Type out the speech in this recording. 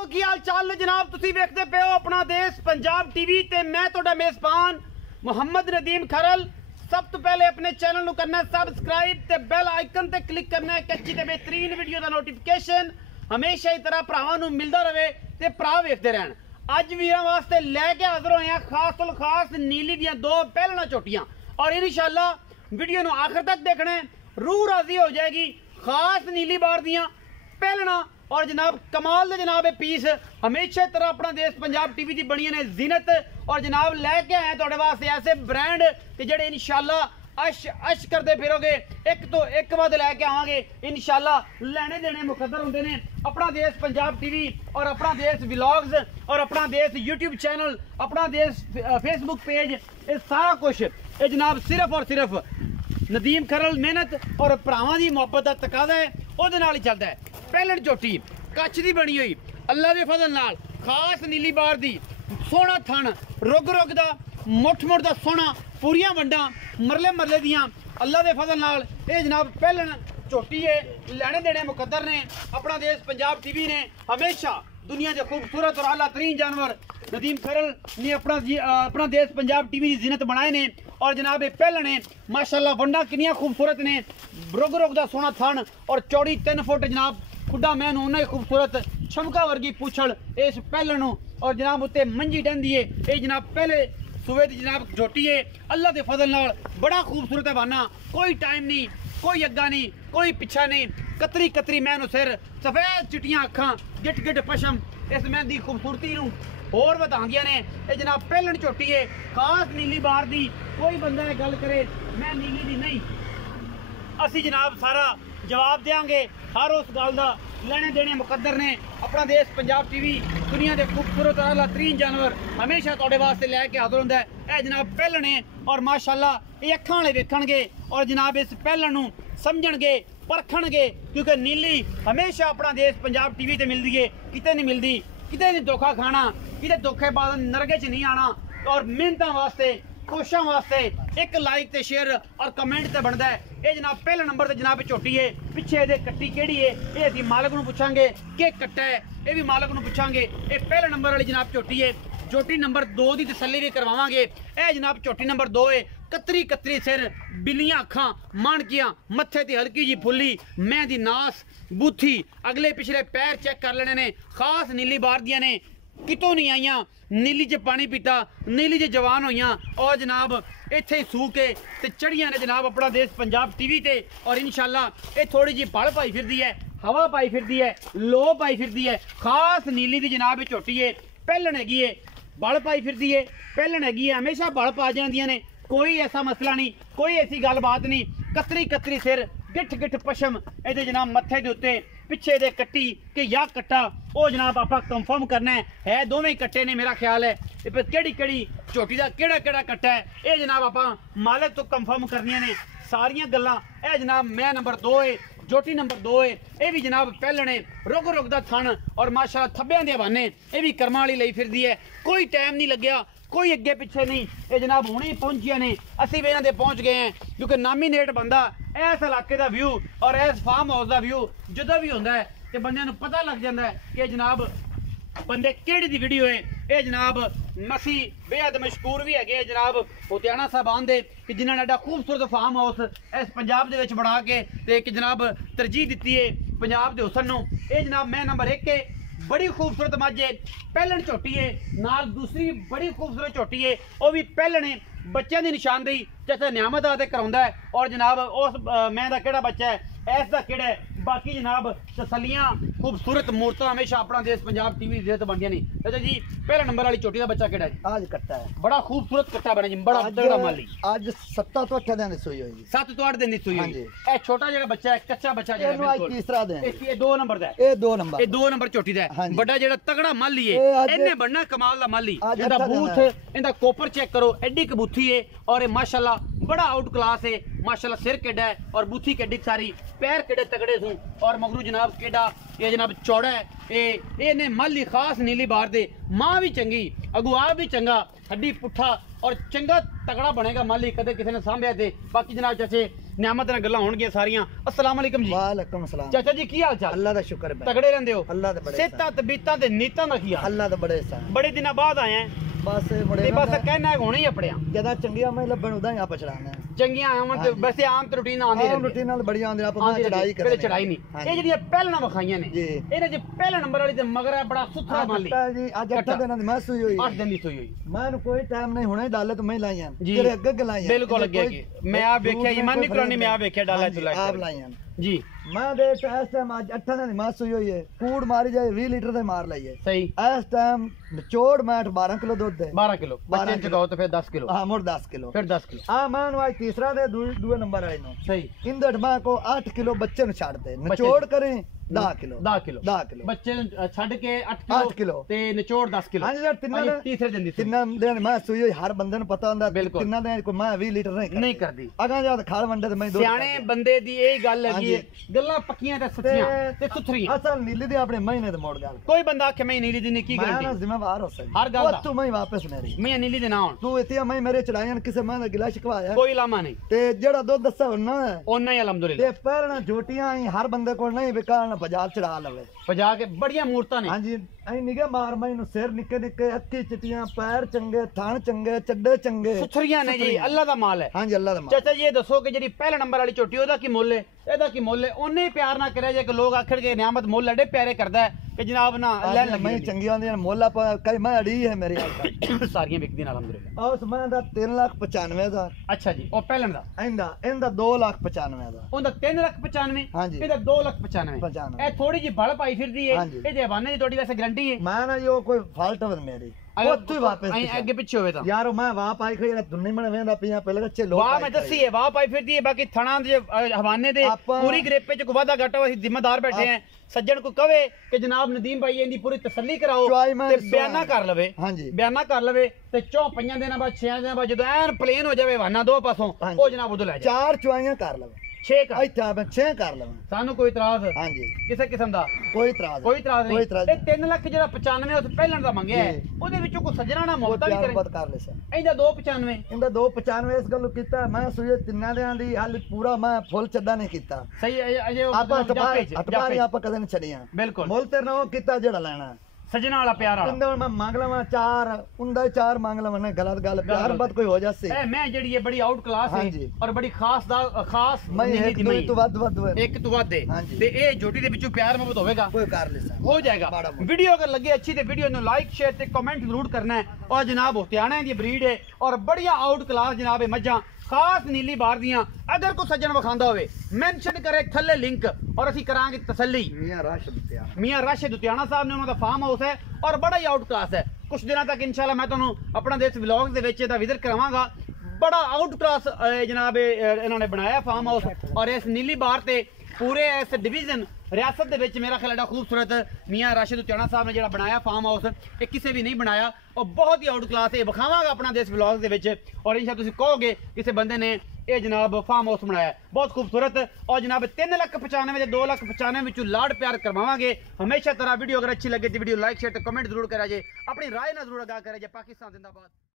तो की हाल चाल ने जनाब, तुसी वेखदे पे हो अपना देश पंजाब टीवी ते मैं तुहाडा मेजबान मुहम्मद नदीम खरल। सब तो पहले अपने चैनल नू करना सबसक्राइब ते बेल आइकन ते क्लिक करना है कच्ची ते बेहतरीन वीडियो दा नोटिफिकेशन हमेशा ही तरह भरावां नू मिलदा रहे ते भरा वेखदे रहन। अज वीरां वास्ते लैके हाजिर होए हैं खास तो खास नीली दियां दो पहलना चोटियां और इंशाल्लाह वीडियो नू आखिर तक देखना है, रूह राजी हो जाएगी। खास नीली बार दियां पहलना और जनाब कमाल दे जनाब पीस हमेशा तरह अपना देश पंजाब टीवी की बनी ने जीनत और जनाब लैके आए तुहाडे वास्ते ऐसे ब्रांड कि जेडे इंशाल्लाह अश अश करते फिरोगे, एक तो एक बाद लैके आवांगे इंशाल्लाह। लेने देने मुकद्दर होंदे ने अपना देश पंजाब टीवी और अपना देश व्लॉग्स और अपना देश यूट्यूब चैनल, अपना देश फेसबुक पेज, ये सारा कुछ ये जनाब सिर्फ और सिर्फ नदीम खरल मेहनत और भरावां दी मुहब्बत का तकाजा है, उहदे नाल ही चलदा है। पहलन चोटी कच्छ दी बनी हुई अल्लाह दे फजल नाल खास नीली बार दी सोहना थन रुग रुग दा मुठ मुठ दा सोहना पूरियां वंडा मरले मरले दियां अल्लाह दे फजल नाल ये जनाब पहलन चोटी है। लेने देने मुकद्दर ने अपना देश पंजाब टीवी ने हमेशा दुनिया के खूबसूरत और आला तरीन जानवर नदीम खरल ने अपना देश पंजाब टीवी की जीनत बनाए ने और जनाब ये पहलन है माशाल्लाह वंडा किनिया खूबसूरत ने रुग रुग दा सोहना थन और चौड़ी 3 फुट जनाब खुडा मैन उन्हें खूबसूरत छमका वर्गी पूछल इस पहलन और जनाब उत्ते मंजी डंदी है ये जनाब पहले सूबे की जनाब झोटी है अल्लाह के फजल नाल बड़ा खूबसूरत है बाना। कोई टाइम नहीं, कोई अग्गा नहीं, कोई पिछा नहीं, कतरी कतरी मैन सिर सफेद चिट्टियां अखां गिट गिट पशम इस मैन की खूबसूरती नूं होर वधांदियां ने। ये जनाब पहलन झोटी है खास नीली बार दी। कोई बंदा ये गल करे मैं नीली दी नहीं, असी जनाब सारा जवाब देंगे हर उस गल का। लेने देने मुकद्दर ने अपना देश पंजाब टीवी दुनिया के खूबसूरत और आला तरीन जानवर हमेशा तुहाडे वास्ते लैके हाजिर हुंदा है। यह जनाब पहलन है और माशाल्लाह ये अखां वाले वेखणगे और जनाब इस पहलन नूं समझणगे परखणगे, क्योंकि नीली हमेशा अपना देश पंजाब टीवी ते मिलदी है, किते नहीं मिलदी, किते नहीं धोखा खाना, किते धोखेबाज नरगे च नहीं आना। और मेहनतां वास्ते कोशिशों वास्ते एक लाइक ते शेयर और कमेंट ते बनता है। ये जनाब पहले नंबर ते जनाब झोटी है, पिछे दे कट्टी केड़ी है ये असीं मालक नूं पुछांगे कि कट्टा है ये भी मालक नूं पुछांगे। ये पहले नंबर वाली जनाब झोटी है। झोटी नंबर 2 की तसल्ली भी करवावांगे। यह जनाब झोटी नंबर 2 है, कतरी कतरी सिर बिल्लियां अखां माणकियां मत्थे ते हल्की जी फुल्ली मैं दी नास बूथी अगले पिछले पैर चेक कर लेने ने। खास नीली बार दियां ने, कितों नहीं आईयां, नीली च पानी पीता, नीली च जवान होईयां और जनाब इत्थे ही सू के ते चढ़ियां ने जनाब अपना देश पंजाब टीवी ते। और इंशाल्लाह ये थोड़ी जी पल पाई फिरदी है, हवा पाई फिरदी है, लो पाई फिरदी है। खास नीली दी जनाब झोटी है, पहलन हैगी है, बल पाई फिरदी है, पहलन हैगी है, हमेशा बल पा जांदियां ने। कोई ऐसा मसला नहीं, कोई ऐसी गलबात नहीं। कतरी कतरी सिर गिठ गिठ पशम ये जनाब मत्थे दे उत्ते पिछे दे कट्टी कि या कट्टा वो जनाब आप कंफर्म करना है दोवें कट्टे ने। मेरा ख्याल है केड़ी केड़ी झोटी का केड़ा केड़ा कट्टा है ये जनाब आप मालक तो कंफर्म करनियां ने सारियां गल्लां। यह जनाब मैं नंबर 2 है, झोटी नंबर 2 है, ये भी जनाब पहलण है रुग रुग दा थन और माशाल्लाह थब्बियां दे हवाने ये भी कर्मां वाली लई फिरदी है। कोई टाइम नहीं लग्या, कोई अगे पिछे नहीं, ये जनाब हुणे ही पहुंचिया ने, असीं भी इन्हां दे पहुंच गए हैं क्योंकि नामीनेट बंदा इस इलाके का व्यू और इस फार्म हाउस का व्यू जो भी होंदा है तो बंदे नूं पता लग जाता है कि जनाब बंदे केड़ी दी वीडियो है। ये जनाब मसी बेहद मशहूर भी है जनाब होतियाना साहबान दे कि जिन्होंने एडा खूबसूरत फार्म हाउस इस पंजाब दे विच बना के ते एक जनाब तरजीह दी है पंजाब के हुसन नूं। ये जनाब मैं नंबर 1 है, बड़ी खूबसूरत मझ है, पहलन झोटी है, नाल दूसरी बड़ी खूबसूरत झोटी है वह भी पहलन है। बच्चों की निशानदेही चाचा नियामत आदे कराउंदा है और जनाब उस मैं दा केड़ा बच्चा है ऐसा केड़ा है। बाकी जनाब तसलियां खूबसूरत मूर्त हमेशा अपना देश पंजाब टीवी जेत बनदियां नहीं। चाचा जी पहले नंबर वाली चोटी का बच्चा केड़ा है? आज कट्टा है, बड़ा खूबसूरत कट्टा बना जी, बड़ा तगड़ा माली। आज 7 तो 8 दिन सुई हुई, 7 तो 8 दिन सुई हुई। ए छोटा जेड़ा बच्चा है कच्चा बच्चा जेड़ा बिल्कुल तीसरा दिन ये 2 नंबर दा है, ये 2 नंबर चोटी दा है। बड़ा जेड़ा तगड़ा माली है इन्ने बनना कमाल दा माली। इंदा बूथ इंदा कोपर चेक करो, एडी कबूथी है और माशाल्लाह बड़ा आउट क्लास है। माशाल्लाह सिर केड़ा है और बूथी केडी सारी, पैर केड़े तगड़े सूं और मगरू जनाब केड़ा ये जनाब चौड़ा है। ये ने माली खास नीली बार दे। मां भी चंगी, अगुआ भी चंगा, हड्डी पुट्ठा और चंगा तगड़ा बनेगा माली, कदे किसी ने सांभ्या थे। बाकी जनाब चाचे ਨਿਆਮਤ ਨਾਲ ਗੱਲਾਂ ਹੋਣਗੀਆਂ ਸਾਰੀਆਂ। अस्सलाम वालेकुम जी। वालेकुम सलाम। चाचा जी की हाल चाल? अल्लाह दा शुक्र है। तगड़े रहंदे हो? अल्लाह दे बड़े सेहतां तबीयतां ते नीतां दा की हाल? अल्लाह दे बड़े सा। बड़े दिनां बाद आए हैं बस बड़े ते बस कहना होने ही अपने जदा चंगिया मैं लब्बन उदा ही आप चढ़ाना चंगियां आवन ते वैसे आम ते रूटीन आंदी आम रूटीन नाल बढ़िया आंदे आप मैं चढ़ाई कदे चढ़ाई नहीं। ये जेडी पहला वखाइयां ने इहने जे पहला नंबर वाली ते मगर है बड़ा सुथरा माली जी। आज 8 दिन दी मैं सुई हुई 8 दिन दी सुई हुई मैं कोई टाइम नहीं हुणे डाले तो मैं लाईयां तेरे अग्गे गलाईयां बिल्कुल अग्गे की मैं आप देखिया ईमान नहीं करानी मैं आप देखिया डाला चला आप लाईयां जी। मैं दे इस टाइम आज 8 दिन मैं सुई हुई है कूड़ मारी जाए 20 लीटर दे मार लईए सही। इस टाइम निचोड़ मैं 12 किलो दूध दे 12 किलो बच्चे चगाओ तो फिर 10 किलो हां मोर 10 किलो फिर 10 किलो हां मैं आज तीसरा दे दूसरे नंबर वाले नो सही। इंदड़ मां को 8 किलो बच्चे नु छाड़ दे निचोड़ करें 10 किलो 10 किलो 10 किलो बच्चे छड़ के 8 किलो ते निचोड़ 10 किलो। हां जी तीन तीसरे दिन दी तीन दिन मैं सुई हुई हर बंदे नु पता हुंदा तीन दिन को मैं 20 लीटर नहीं करदी अगा जा खाल वंडे ते मैं दो सियाणे बंदे दी यही गल है गल्ला पक्कियां ते सच्चियां ते सुथरियां। असल नीली दी अपने महीने दे मोड़ गल कोई बंदा आखे मैं नीली दी नहीं की गारंटी मैं जिम्मेवार हो सकदा हर गल दा तू मैं वापस मेरी मैं नीली दे ना होण तू इतिया मैं मेरे चढ़ाईयां किसे मैं गिला शिकवाया कोई लामा नहीं ते जेड़ा दुध दसा होना है ओना ही अल्हम्दुलिल्लाह ते पैरना झोटियां ही हर बंदे को नहीं बिकान बाजार चढ़ा लवे बजा के बढ़िया मूर्तां ने। हां जी ऐ निगे मार मैं नु सिर निके निके अक्की चिटियां पैर चंगे थान चंगे चड्डे चंगे सुथरियां ने जी अल्लाह दा माल है। हां जी अल्लाह दा माल। चाचा जी ये दसो कि जेडी पहला नंबर वाली झोटी ओदा की मुੱਲ है एदा की मुੱਲ है ओने ही प्यार ना करे जे कि लोग आखड़ के नियामत मुੱਲ एडे प्यारे करदा है कि जनाब ना ले लगी मैं चंगी आंदी मोला कई मैं अड़ी है मेरी हाल सारियां बिकदी ना अल्हम्दुलिल्लाह। उस मैं दा 3,95,000 अच्छा जी ओ पहलन दा इंदा 2,95,000 ओंदा 3,95,000 हां जी एदा 2,95,000 ए थोड़ी जी भड़ पाई फिरदी है ए जे हवाने दी थोड़ी वैसे गारंटी है मैं ना यो कोई फाल्ट है मेरी वो तू वापस आगे पीछे होवे ता यार मैं वाह पाई खड़ी दुन्नी मन वेंदा पिया पहले अच्छे लोग वाह मैं दसी है वाह पाई फिरदी है बाकी थणा दे हवाने दे पूरी ग्रेपे च को वादा घाटा असि जिम्मेदार बैठे हैं सज्जन को कवे कि जनाब नदीम भाई इंदी पूरी तसल्ली कराओ ते बयाना कर लवे। हां जी बयाना कर लवे ते 4-5 दिन बाद 6 दिन बाद जदों ऐन प्लेन हो जावे हवाना दो पासों ओ जनाब उधर ले जा 4 चुआइयां कर लवे 6 कर इत्थे मैं 6 कर लवां सानू कोई इतराज? हां जी किसे किस्म दा कोई इतराज नहीं। ते 3 लाख जेड़ा 95 उस पहलन दा मंगया है ओदे विचों को सज्जना ना मोहता भी कर ले सर इंदा 295 इंदा 295 इस गल कीता मैं सुई तिन्ना देयां दी हाल पूरा मैं फुल चड्डा नहीं कीता सही अजे आपा अटपारी आपा कदे नहीं छड़ियां बिल्कुल मोल ते ना कीता जेड़ा लेना सजना वाला प्यार वाला इंदा मैं मांग लवां 4 उंदा 4 मांग लवां ना गलत गल प्यार बात कोई हो जासे ए मैं जेडी है बड़ी आउट क्लास है और बड़ी खास मैं एक दो तो वद एक तो वद है ते ए जोटी दे विचों प्यार मोहब्बत होवेगा कोई कर ले हो जाएगा। वीडियो अगर लगे अच्छी ते वीडियो नु लाइक शेयर ते कमेंट जरूर करना है। और जनाब होतियाना दी ब्रीड है और बढ़िया आउट क्लास जनाब मज्जा खास नीली बार दियां अगर कोई सज्जन वखांदा होवे मेंशन करे थल्ले लिंक और असी करांगे तसल्ली। मियां राशिद उतियाना साहब ने उन्होंने फार्म हाउस है और बड़ा ही आउट क्लास है। कुछ दिनों तक इंशाल्लाह मैं तुहानू अपना देश व्लॉग दे विच दा विजिट करावांगा। बड़ा आउट क्लास जनाब इन्होंने बनाया फार्म हाउस और इस नीली बार ते पूरे इस डिवीजन रियासत दे विच मेरा ख्याल है खूबसूरत मियां राशिद उतियाना साहब ने जो बनाया फार्म हाउस ये किसी भी नहीं बनाया और बहुत ही आउट क्लास है। विखावांगा अपना देश व्लॉग दे विच और इंशाल्लाह तुसीं कहोगे किसी बंदे ने ये जनाब फार्म हाउस बनाया बहुत खूबसूरत और जनाब 3,95,000 2,95,000 विचों लाड प्यार करवावांगे हमेशा तरह। वीडियो अगर अच्छी लगे तो वीडियो लाइक शेयर तो कमेंट जरूर करा जे अपनी राय ना जरूर आगाह करे जे। पाकिस्तान जिंदाबाद।